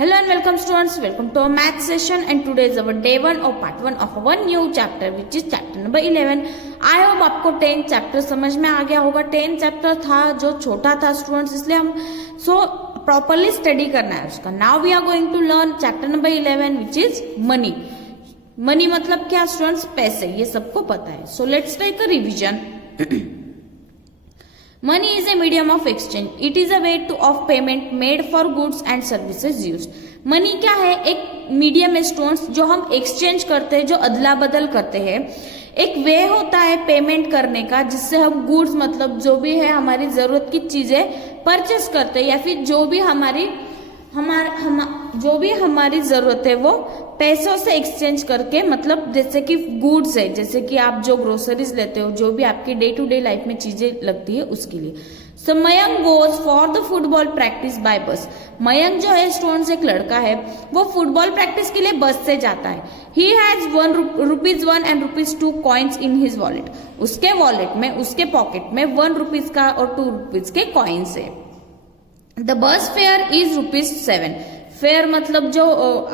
Hello and welcome students, welcome to our math session and today is our day 1 of part 1 of our new chapter which is chapter number 11. I hope आपको 10 chapter समझ में आ गया होगा. 10 chapter था जो छोटा था students, इसलिए हम प्रॉपरली स्टडी करना है उसका. Now we are going to learn chapter number 11 which is money. Money मतलब क्या स्टूडेंट्स? पैसे, ये सबको पता है. So let's take a revision. Money is a medium of exchange. It is a way of payment made for goods and services used. Money क्या है? एक मीडियम है स्टूडेंट्स जो हम एक्सचेंज करते हैं, जो अदला बदल करते हैं. एक वे होता है पेमेंट करने का जिससे हम गुड्स मतलब जो भी है हमारी जरूरत की चीजें परचेस करते हैं या फिर जो भी हमारी जरूरत है वो पैसों से एक्सचेंज करके, मतलब जैसे कि गुड्स है, जैसे कि आप जो ग्रोसरीज लेते हो, जो भी आपकी डे टू डे लाइफ में चीजें लगती है उसके लिए. So Mayank goes for the football practice by bus. Mayank जो है स्टूडेंट्स एक लड़का है, वो फुटबॉल प्रैक्टिस के लिए बस से जाता है. He has ₹1 and ₹2 coins in his wallet. उसके वॉलेट में, उसके पॉकेट में ₹1 का और ₹2 के कॉइन्स है. The bus fair is ₹7. Fair मतलब जो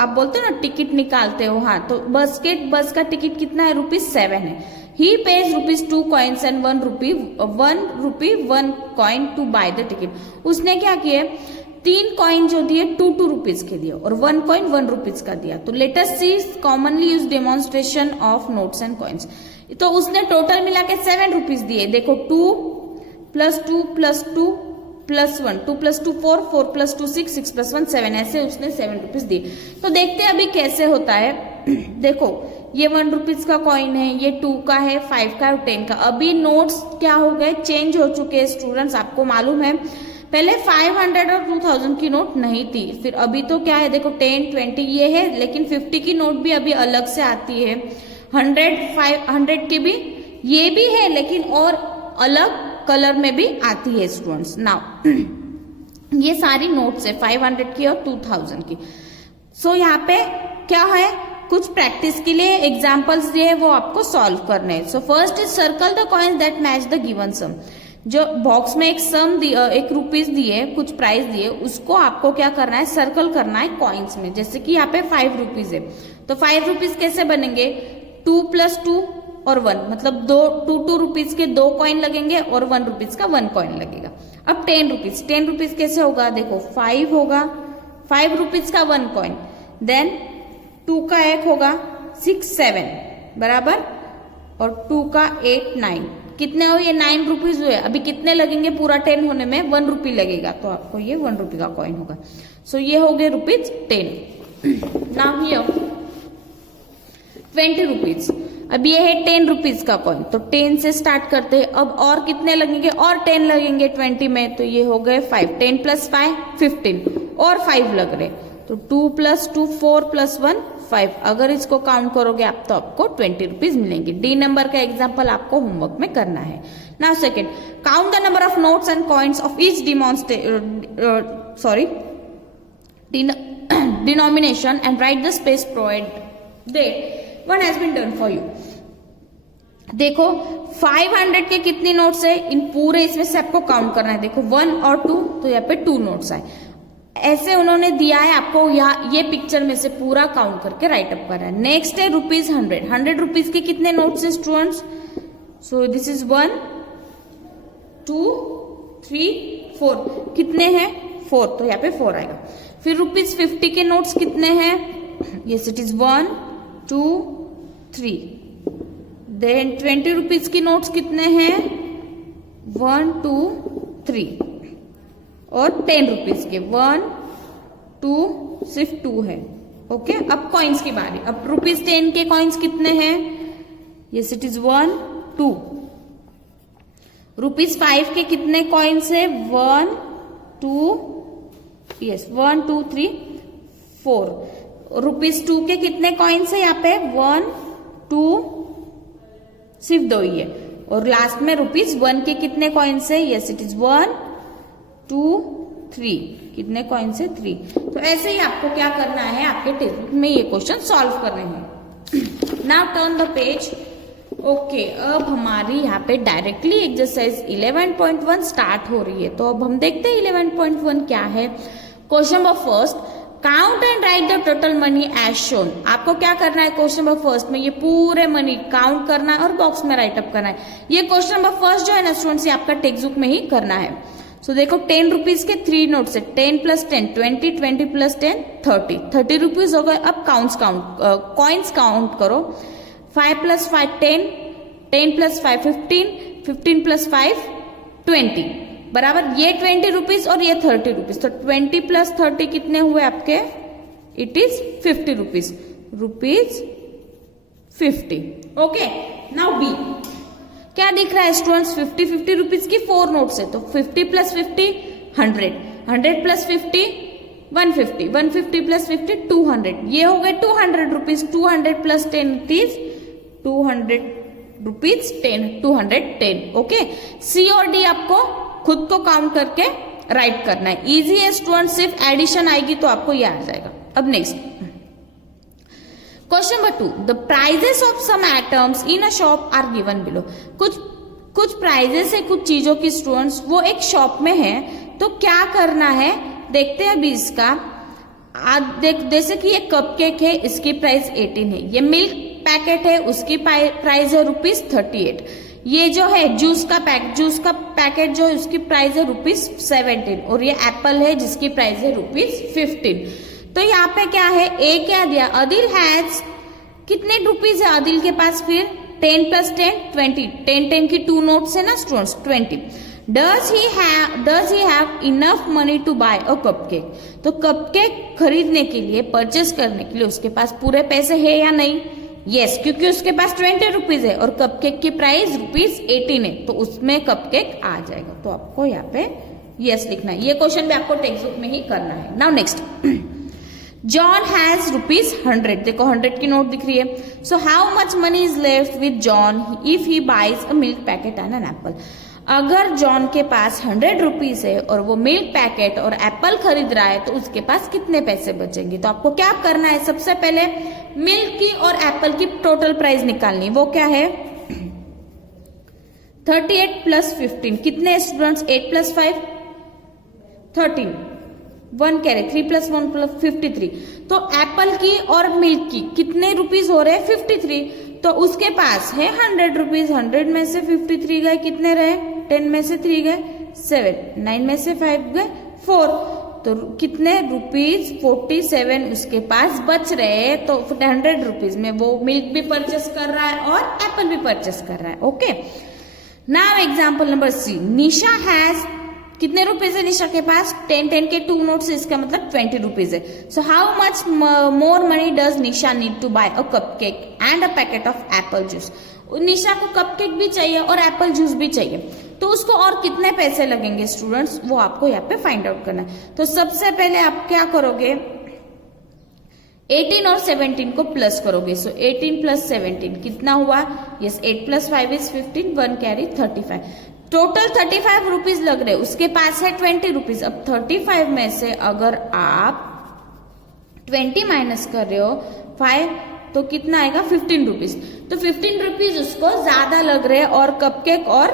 आप बोलते हो ना टिकट निकालते हो, हाँ, तो बस का टिकट कितना है? ₹7 है. He pays ₹2 coins and ₹1 coin to buy the ticket. उसने क्या किया? 3 कॉइन जो दिए ₹2 के दिए और 1 कॉइन ₹1 का दिया. तो let us see commonly used demonstration of notes and coins. तो उसने टोटल मिला के ₹7 दिए. देखो 2 + 2 + 2 + 1, 2 + 2 4, 4 + 2 6, 6 + 1 7, ऐसे उसने ₹7 दिए. तो देखते हैं अभी कैसे होता है. देखो ये ₹1 का कॉइन है, ये 2 का है, 5 का और 10 का. अभी नोट्स क्या हो गए? चेंज हो चुके हैं स्टूडेंट्स, आपको मालूम है. पहले 500 और 2000 की नोट नहीं थी. फिर अभी तो क्या है? देखो 10, 20 ये है, लेकिन 50 की नोट भी अभी अलग से आती है. 100 की भी ये भी है, लेकिन और अलग कलर में भी आती है स्टूडेंट्स. नाउ ये सारी नोट्स है 500 की और 2000 की. सो यहाँ पे क्या है? कुछ प्रैक्टिस के लिए एग्जांपल्स दिए हैं, वो आपको सॉल्व करने हैं. So first is circle the coins that match the given sum. जो बॉक्स में एक सम एक ₹1 दिए, कुछ प्राइस दिए, उसको आपको क्या करना है? सर्कल करना है कॉइन्स में. जैसे कि यहाँ पे ₹5 है, तो ₹5 कैसे बनेंगे? 2 + 2 और 1, मतलब ₹2 के 2 कॉइन लगेंगे और ₹1 का 1 कॉइन लगेगा. अब ₹10 कैसे होगा? देखो 5 होगा, ₹5 का 1 कॉइन, देन 2 का 1 होगा, 6 7 बराबर, और 2 का 8 9. कितने हुए? ₹9 हुए. अभी कितने लगेंगे पूरा 10 होने में? ₹1 लगेगा, तो आपको ये ₹1 का कॉइन होगा. सो ये हो गए ₹10. Now here ₹20. अब ये है ₹10 का कॉइन, तो 10 से स्टार्ट करते हैं. अब और कितने लगेंगे? और 10 लगेंगे 20 में, तो ये हो गए 5. 10 + 5 15 और 5 लग रहे, तो 2 + 2 4 + 1 5. अगर इसको काउंट करोगे आप तो आपको ₹20 मिलेंगे. डी नंबर का एग्जाम्पल आपको होमवर्क में करना है. Now second, count the number of notes and coins of each denomination and write the space provided. What has been done for you? देखो 500 के कितनी नोट्स है? इन पूरे इसमें से आपको काउंट करना है. देखो 1 और 2, तो यहाँ पे 2 नोट्स आए. ऐसे उन्होंने दिया है आपको, यहाँ ये पिक्चर में से पूरा काउंट करके राइट अप करना है. नेक्स्ट है ₹100. ₹100 के कितने नोट्स है स्टूडेंट्स? So this is 1 2 3 4. कितने हैं? 4, तो यहाँ पे 4 आएगा. फिर ₹50 के नोट्स कितने हैं? Yes, it is 1 2 3. देन ₹20 की नोट्स कितने हैं? 1 2 3. और ₹10 के 1 2 सिर्फ 2 है. ओके, अब कॉइन्स की बारी. अब ₹10 के कॉइन्स कितने हैं? Yes, it is 1 2. ₹5 के कितने कॉइन्स है? 1 2 यस 1 2 3 4. ₹2 के कितने कॉइन्स है? यहाँ पे 1 2 सिर्फ 2 ही है. और लास्ट में ₹1 के कितने कॉइन्स है? Yes, it is 1 2 3. कितने कॉइन्स है? 3. तो ऐसे ही आपको क्या करना है? आपके टेक्स्ट बुक में ये क्वेश्चन सॉल्व करने हैं. Now turn the page. Okay, अब हमारी यहाँ पे डायरेक्टली एक्सरसाइज 11.1 स्टार्ट हो रही है. तो अब हम देखते हैं 11.1 क्या है. Question number first, count and write the total money as shown. आपको क्या करना है क्वेश्चन नंबर फर्स्ट में, ये पूरे मनी काउंट करना है और बॉक्स में राइट अप करना है। ये क्वेश्चन नंबर फर्स्ट जो है ना स्टूडेंट्स, ये आपका टेक्स्ट बुक में ही करना है। सो देखो 10 रुपीज के 3 नोट्स है, 10 प्लस 10 20, 20 प्लस 10 30, 30 रुपीज हो गए। अब कॉइन्स काउंट करो। 5 प्लस 5 10, 10 प्लस 5 15, 15 प्लस 5 20 बराबर, ये 20 रुपीज और ये 30 रुपीज। तो 20 प्लस 30 कितने हुए आपके, it is 50 rupees, rupees 50। Okay, now B क्या दिख रहा है स्टूडेंट्स, 50 रुपीज की 4 नोट्स है, तो 50 प्लस 50 100, 100 प्लस 50 150, 150 प्लस 50 200, ये हो गए 200 rupees. 200 plus 10 it is 200 rupees 10, 210। Okay, C और डी आपको खुद को काउंट करके राइट करना है। इजी है स्टूडेंट, सिर्फ एडिशन आएगी तो आपको ये आ जाएगा। अब next question number 2, the prices of some items in a shop are given below. कुछ प्राइजेस है कुछ चीजों की स्टूडेंट्स, वो एक शॉप में है, तो क्या करना है देखते हैं अभी इसका। जैसे कि ये कपकेक है, इसकी प्राइस 18 है। ये मिल्क पैकेट है, उसकी प्राइस है रुपीज 38। ये जो है जूस का पैकेट जो है उसकी प्राइस है रुपीज 17, और ये एप्पल है जिसकी प्राइस है रुपीज 15। तो यहाँ पे क्या है, ए क्या दिया, अदिल हैज कितने रुपीज है अदिल के पास, फिर 10 प्लस 10 20, 10 की 2 नोट्स है ना students 20। Does he have enough money to buy a cupcake. तो कपकेक खरीदने के लिए, परचेस करने के लिए उसके पास पूरे पैसे है या नहीं, यस, क्योंकि उसके पास 20 रुपीज है और कपकेक की प्राइस रुपीज 18 है, तो उसमें कपकेक आ जाएगा। तो आपको यहाँ पे यस लिखना है। ये क्वेश्चन भी आपको टेक्स्ट बुक में ही करना है। Now next, John has rupees 100, देखो 100 की नोट दिख रही है। So how much money is left with John if he buys a milk packet and an apple. अगर जॉन के पास 100 रुपीज है और वो मिल्क पैकेट और एप्पल खरीद रहा है, तो उसके पास कितने पैसे बचेंगे। तो आपको क्या करना है, सबसे पहले मिल्क की और एप्पल की टोटल प्राइस निकालनी। वो क्या है 38 प्लस 15, कितने स्टूडेंट्स, 8 प्लस 5 13, 1 कैरे, 3 प्लस 1 प्लस 53। तो एप्पल की और मिल्क की कितने रुपीज हो रहे हैं 53, तो उसके पास है 100 रुपीज। 100 में से 53 गए, कितने रहे, 10 में से 3 गए 7, 9 में से 5 गए 4, तो कितने रुपीज 47 उसके पास बच रहे हैं। तो 100 रुपीज में वो मिल्क भी परचेस कर रहा है और एप्पल भी परचेस कर रहा है। Okay, now example number C, Nisha has कितने रुपीज है निशा के पास, 10 के 2 नोट्स, इसका मतलब 20 रुपीज है। So how much more money does Nisha need to buy a cupcake and a packet of apple juice. Nisha को कपकेक भी चाहिए और एप्पल जूस भी चाहिए, तो उसको और कितने पैसे लगेंगे स्टूडेंट्स, वो आपको यहाँ पे फाइंड आउट करना है। तो सबसे पहले आप क्या करोगे, 18 और 17 को प्लस करोगे। सो 18 प्लस 17 कितना हुआ, yes 8 plus 5 is 15, 1 carry 35, total 35 rupees लग रहे, उसके पास है 20 रुपीज। अब 35 में से अगर आप 20 माइनस कर रहे हो 5, तो कितना आएगा 15 रुपीज। तो 15 रुपीज उसको ज्यादा लग रहे हैं और कपकेक और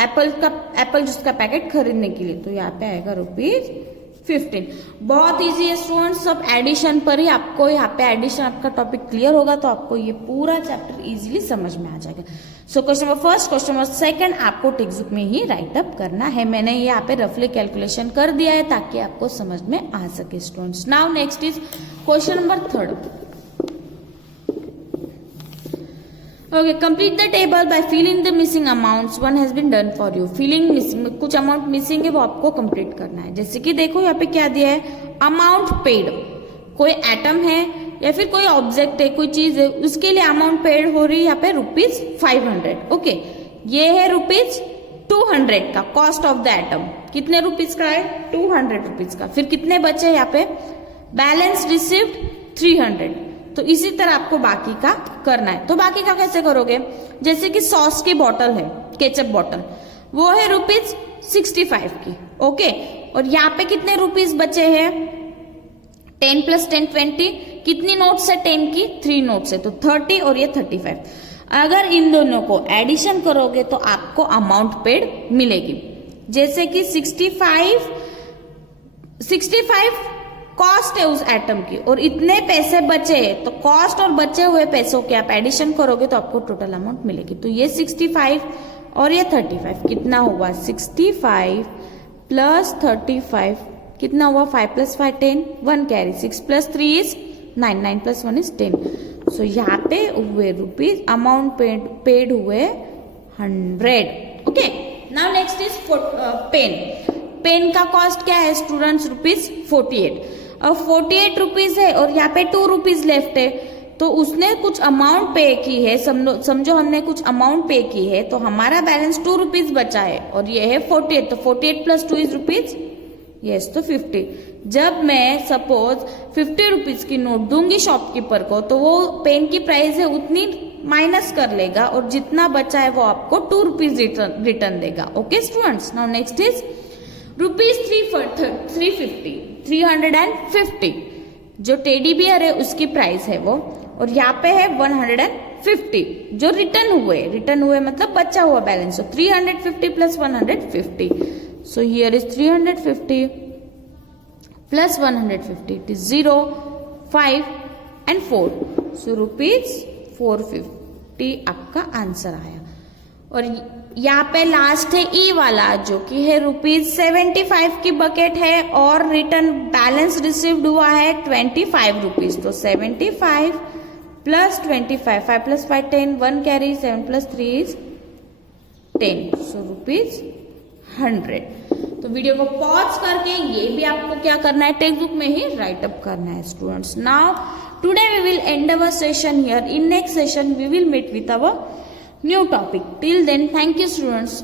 एप्पल जूस का पैकेट खरीदने के लिए, तो यहाँ पे आएगा रुपीज 15। बहुत इजी है स्टूडेंट्स, सब एडिशन पर ही आपको यहाँ पे एडिशन आपका टॉपिक क्लियर होगा, तो आपको ये पूरा चैप्टर इजीली समझ में आ जाएगा। So question number first, question number second आपको टेक्स्ट बुक में ही राइट अप करना है। मैंने ये यहाँ पे रफली कैलकुलेशन कर दिया है ताकि आपको समझ में आ सके students. Now next is question number third. Okay, complete the table by filling the missing amounts, one has been done for you. Filling missing, कुछ अमाउंट मिसिंग है वो आपको कंप्लीट करना है। जैसे कि देखो यहाँ पे क्या दिया है, अमाउंट पेड, कोई एटम है या फिर कोई ऑब्जेक्ट है, कोई चीज है, उसके लिए अमाउंट पेड हो रही है यहाँ पे रुपीज 500। ओके, ये है रुपीज 200 का कॉस्ट ऑफ द एटम, कितने रुपीज का है 200 रुपीज का। फिर कितने बचे यहाँ पे, बैलेंस रिसीव्ड 300। तो इसी तरह आपको बाकी का करना है। तो बाकी का कैसे करोगे, जैसे कि सॉस की बॉटल है, केचप बॉटल, वो है रुपीज 65 की। ओके, और यहाँ पे कितने रुपीज बचे हैं, 10 प्लस 10 20, कितनी नोट्स है 10 की, 3 नोट्स है, तो 30 और ये 35। अगर इन दोनों को एडिशन करोगे तो आपको अमाउंट पेड मिलेगी। जैसे कि 65 कॉस्ट है उस एटम की और इतने पैसे बचे, तो कॉस्ट और बचे हुए पैसों के आप एडिशन करोगे तो आपको टोटल अमाउंट मिलेगी। तो ये 65 और ये 35 कितना हुआ, 65 प्लस 35 कितना हुआ, 5 plus 5 10, 1 carry, 6 plus 3 is 9, 9 plus 1 is 10। So यहाँ पे हुए रुपीज अमाउंट पेड हुए 100। Okay, now next is pen. Pen का कॉस्ट क्या है स्टूडेंट्स, रुपीज 48। अब 48 रुपीज है और यहाँ पे 2 रुपीज लेफ्ट है, तो उसने कुछ अमाउंट पे की है, समझो हमने कुछ अमाउंट पे की है, तो हमारा बैलेंस 2 रुपीज बचा है और ये है 48, तो 48 प्लस 2 इज रुपीज, यस, तो 50। जब मैं सपोज 50 रुपीज की नोट दूंगी शॉपकीपर को, तो वो पेन की प्राइस है उतनी माइनस कर लेगा और जितना बचा है वो आपको 2 रुपीज रिटर्न देगा। Okay students, now next is rupees 350 जो टेडी बियर है उसकी प्राइस है वो, और यहाँ पे है 150 जो रिटर्न हुए मतलब बचा हुआ balance, 350 plus 150। So here is 350 plus 150, it is 0, 5 and 4, so rupees 450 आपका आंसर आया। और यहाँ पे लास्ट है ई वाला जो कि है रुपीज 75 की बकेट है और रिटर्न बैलेंस रिसीव्ड हुआ है 25 रुपीज, तो 75 plus 25, 5 plus 5 10, 1 carry, 7 plus 3 is 10, so rupees 100। तो वीडियो को पॉज करके ये भी आपको क्या करना है, टेक्स्ट बुक में ही राइट अप करना है students. Now today we will end our session here, in next session we will meet with our new topic. Till then, thank you students.